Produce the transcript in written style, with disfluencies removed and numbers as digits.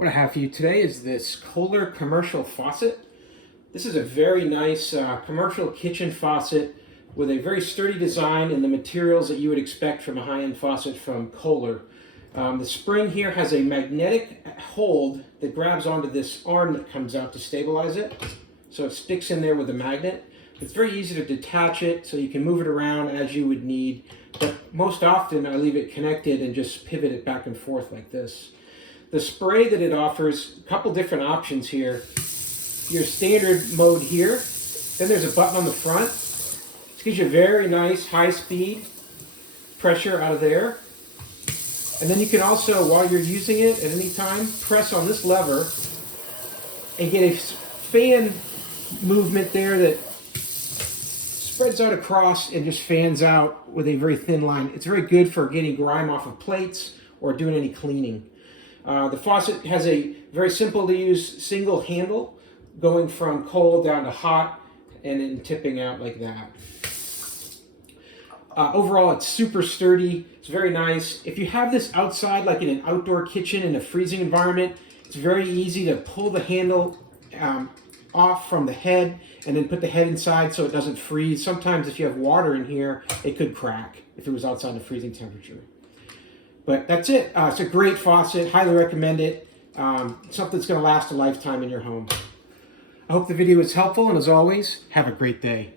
What I have for you today is this Kohler commercial faucet. This is a very nice commercial kitchen faucet with a very sturdy design and the materials that you would expect from a high-end faucet from Kohler. The spring here has a magnetic hold that grabs onto this arm that comes out to stabilize it. So it sticks in there with a magnet. It's very easy to detach it so you can move it around as you would need. But most often I leave it connected and just pivot it back and forth like this. The spray that it offers, a couple different options here. Your standard mode here. Then there's a button on the front. This gives you a very nice high speed pressure out of there. And then you can also, while you're using it at any time, press on this lever and get a fan movement there that spreads out across and just fans out with a very thin line. It's very good for getting grime off of plates or doing any cleaning. The faucet has a very simple to use single handle going from cold down to hot and then tipping out like that. Overall, it's super sturdy. It's very nice. If you have this outside, like in an outdoor kitchen in a freezing environment, it's very easy to pull the handle off from the head and then put the head inside so it doesn't freeze. Sometimes if you have water in here, it could crack if it was outside the freezing temperature. But that's it. It's a great faucet. Highly recommend it. Something that's going to last a lifetime in your home. I hope the video was helpful, and as always, have a great day.